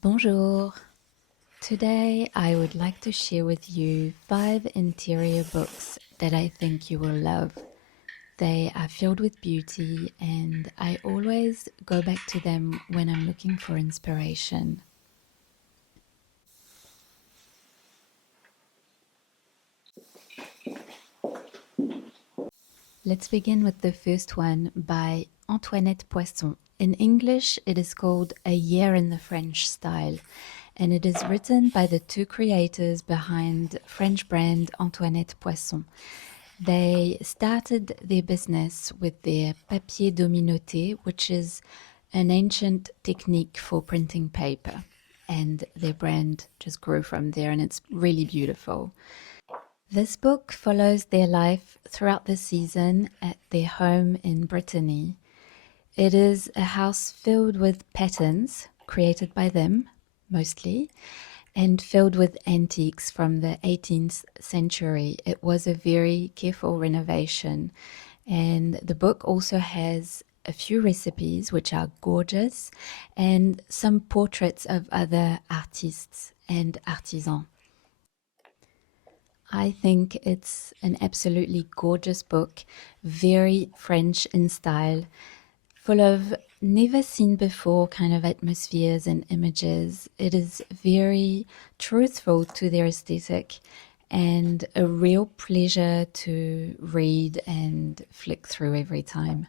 Bonjour. Today I would like to share with you 5 interior books that I think you will love. They are filled with beauty and I always go back to them when I'm looking for inspiration. Let's begin with the first one by Antoinette Poisson. In English, it is called A Year in the French Style, and it is written by the two creators behind French brand Antoinette Poisson. They started their business with their papier dominoté, which is an ancient technique for printing paper. And their brand just grew from there, and it's really beautiful. This book follows their life throughout the season at their home in Brittany. It is a house filled with patterns created by them, mostly, and filled with antiques from the 18th century. It was a very careful renovation. And the book also has a few recipes which are gorgeous and some portraits of other artists and artisans. I think it's an absolutely gorgeous book, very French in style, full of never seen before kind of atmospheres and images. It is very truthful to their aesthetic and a real pleasure to read and flick through every time.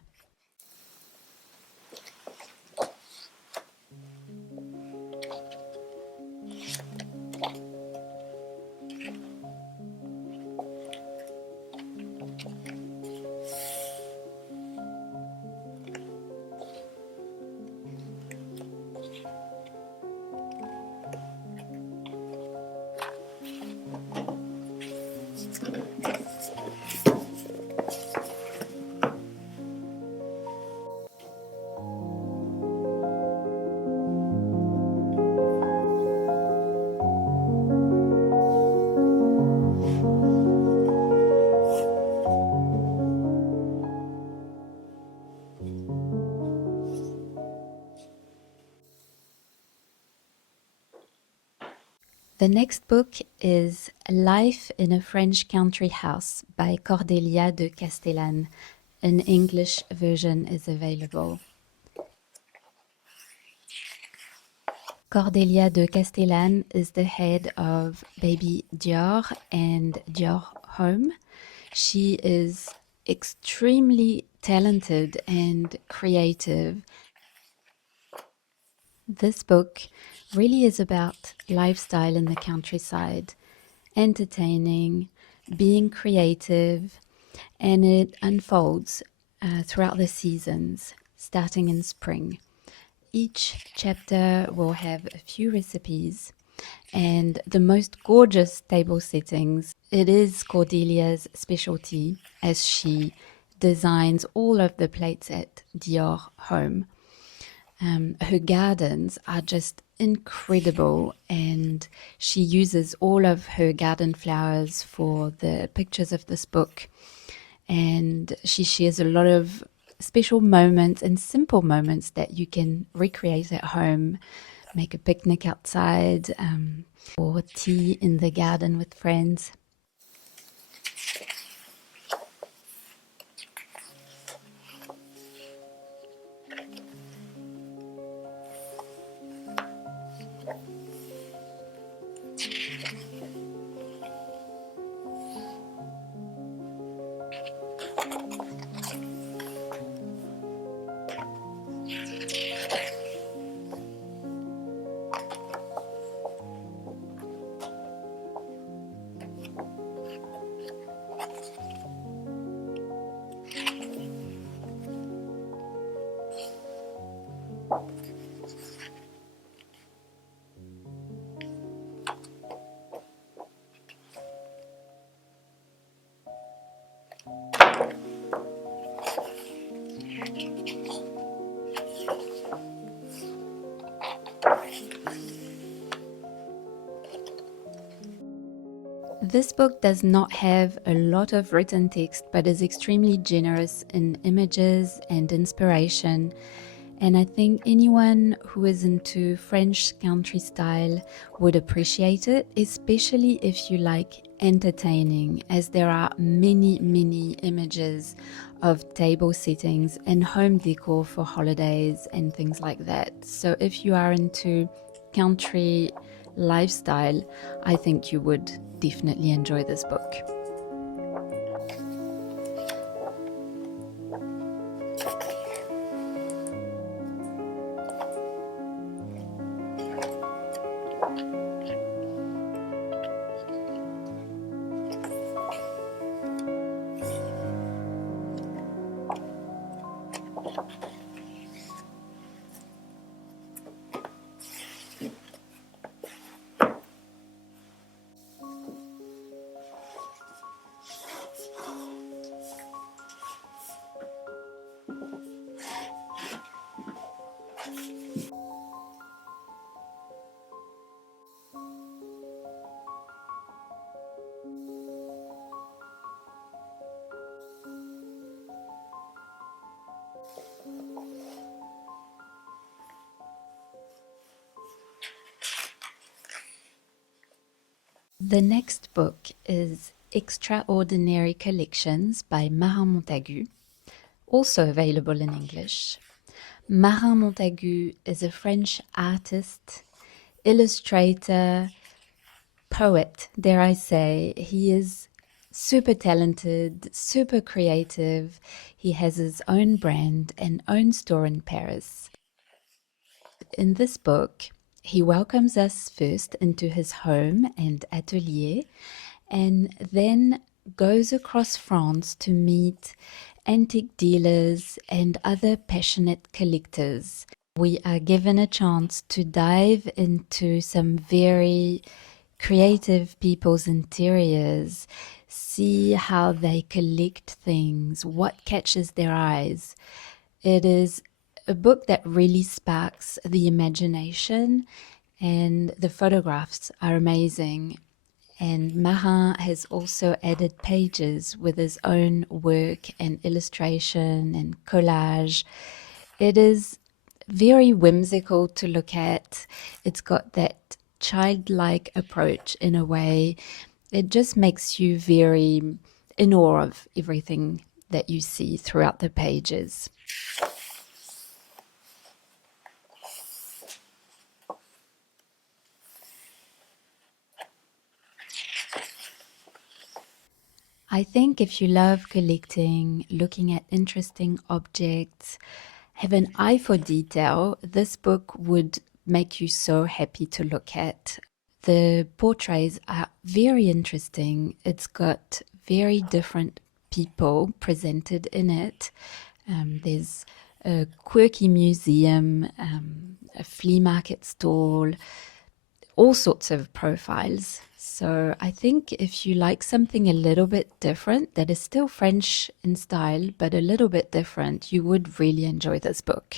The next book is Life in a French Country House by Cordelia de Castellane. An English version is available. Cordelia de Castellane is the head of Baby Dior and Dior Home. She is extremely talented and creative. This book really is about lifestyle in the countryside, entertaining, being creative, and it unfolds throughout the seasons, starting in spring. Each chapter will have a few recipes and the most gorgeous table settings. It is Cordelia's specialty as she designs all of the plates at Dior Home. Her gardens are just incredible, and she uses all of her garden flowers for the pictures of this book. And she shares a lot of special moments and simple moments that you can recreate at home, make a picnic outside, or tea in the garden with friends. This book does not have a lot of written text, but is extremely generous in images and inspiration. And I think anyone who is into French country style would appreciate it, especially if you like entertaining, as there are many, many images of table settings and home decor for holidays and things like that. So if you are into country lifestyle, I think you would definitely enjoy this book. The next book is Extraordinary Collections by Marin Montagu, also available in English. Marin Montagu is a French artist, illustrator, poet, dare I say. He is super talented, super creative. He has his own brand and own store in Paris. In this book, he welcomes us first into his home and atelier, and then goes across France to meet antique dealers and other passionate collectors. We are given a chance to dive into some very creative people's interiors, see how they collect things, what catches their eyes. It is a book that really sparks the imagination, and the photographs are amazing. And Marin has also added pages with his own work and illustration and collage. It is very whimsical to look at. It's got that childlike approach in a way. It just makes you very in awe of everything that you see throughout the pages. I think if you love collecting, looking at interesting objects, have an eye for detail, this book would make you so happy to look at. The portraits are very interesting. It's got very different people presented in it. There's a quirky museum, a flea market stall, all sorts of profiles. So I think if you like something a little bit different, that is still French in style, but a little bit different, you would really enjoy this book.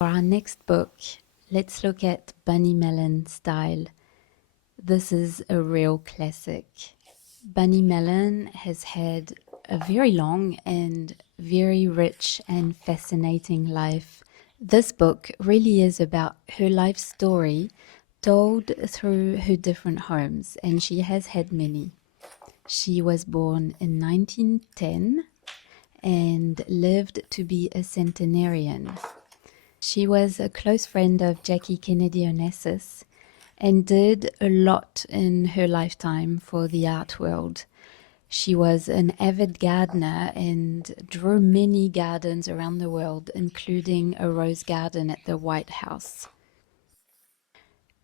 For our next book, let's look at Bunny Melon style. This is a real classic. Bunny Melon has had a very long and very rich and fascinating life. This book really is about her life story, told through her different homes, and she has had many. She was born in 1910 and lived to be a centenarian. She was a close friend of Jackie Kennedy Onassis and did a lot in her lifetime for the art world. She was an avid gardener and drew many gardens around the world, including a rose garden at the White House.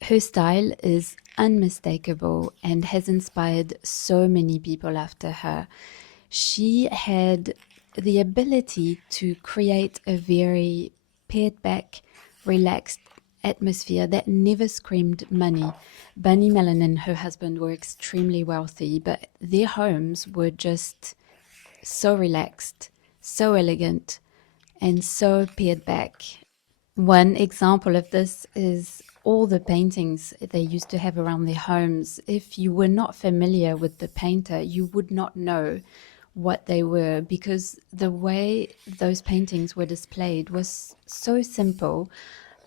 Her style is unmistakable and has inspired so many people after her. She had the ability to create a very pared back, relaxed atmosphere that never screamed money. Bunny Mellon and her husband were extremely wealthy, but their homes were just so relaxed, so elegant, and so pared back. One example of this is all the paintings they used to have around their homes. If you were not familiar with the painter, you would not know what they were, because the way those paintings were displayed was so simple.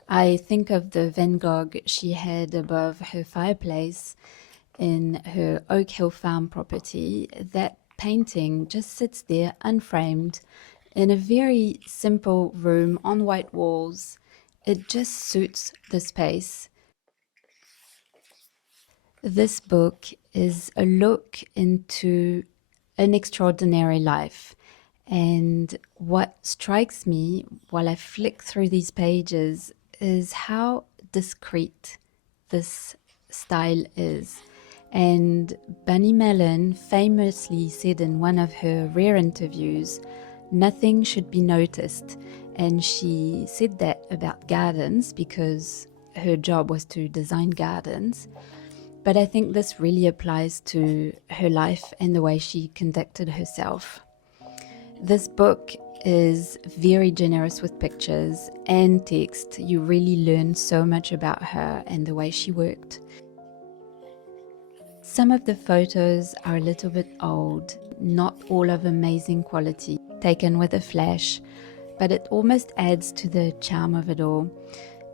I think of the Van Gogh she had above her fireplace in her Oak Hill Farm property. That painting just sits there unframed in a very simple room on white walls. It just suits the space. This book is a look into an extraordinary life. And what strikes me while I flick through these pages is how discreet this style is. And Bunny Mellon famously said in one of her rare interviews, nothing should be noticed. And she said that about gardens because her job was to design gardens. But I think this really applies to her life and the way she conducted herself. This book is very generous with pictures and text. You really learn so much about her and the way she worked. Some of the photos are a little bit old, not all of amazing quality, taken with a flash, but it almost adds to the charm of it all.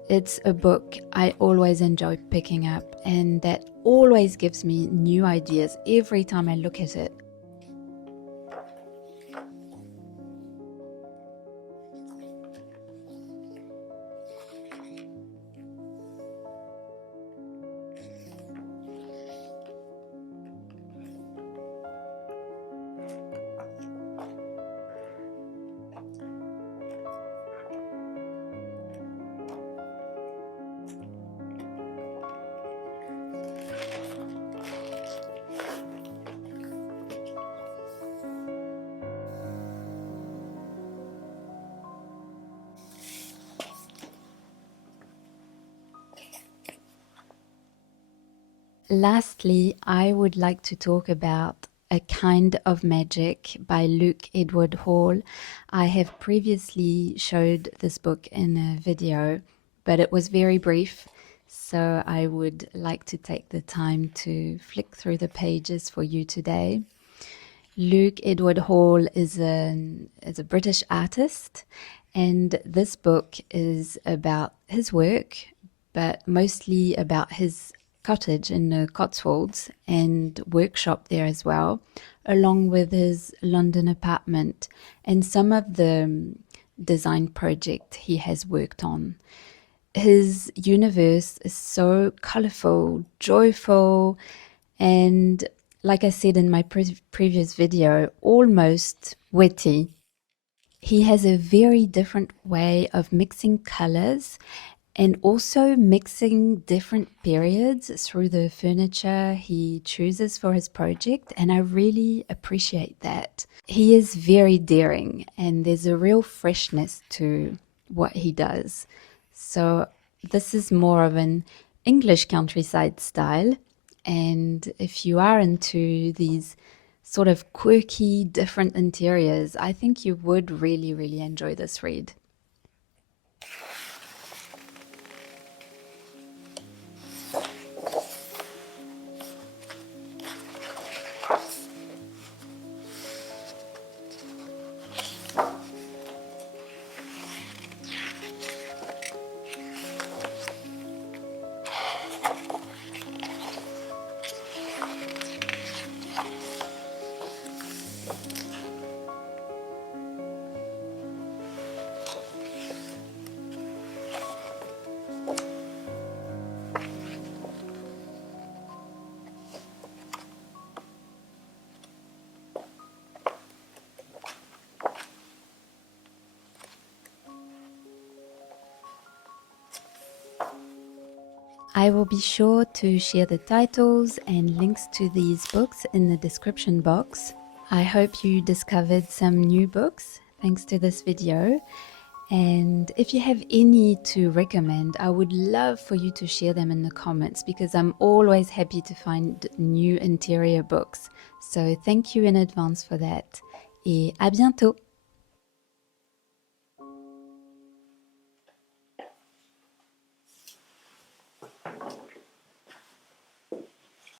It's a book I always enjoy picking up, and that always gives me new ideas every time I look at it. Lastly, I would like to talk about A Kind of Magic by Luke Edward Hall. I have previously showed this book in a video, but it was very brief, so I would like to take the time to flick through the pages for you today. Luke Edward Hall is a British artist, and this book is about his work, but mostly about his cottage in the Cotswolds and workshop there as well, along with his London apartment and some of the design project he has worked on. His universe is so colorful, joyful, and like I said in my previous video, almost witty. He has a very different way of mixing colors and also mixing different periods through the furniture he chooses for his project, and I really appreciate that. He is very daring, and there's a real freshness to what he does. So this is more of an English countryside style, and if you are into these sort of quirky, different interiors, I think you would really, really enjoy this read. I will be sure to share the titles and links to these books in the description box. I hope you discovered some new books thanks to this video. And if you have any to recommend, I would love for you to share them in the comments because I'm always happy to find new interior books. So thank you in advance for that. Et à bientôt!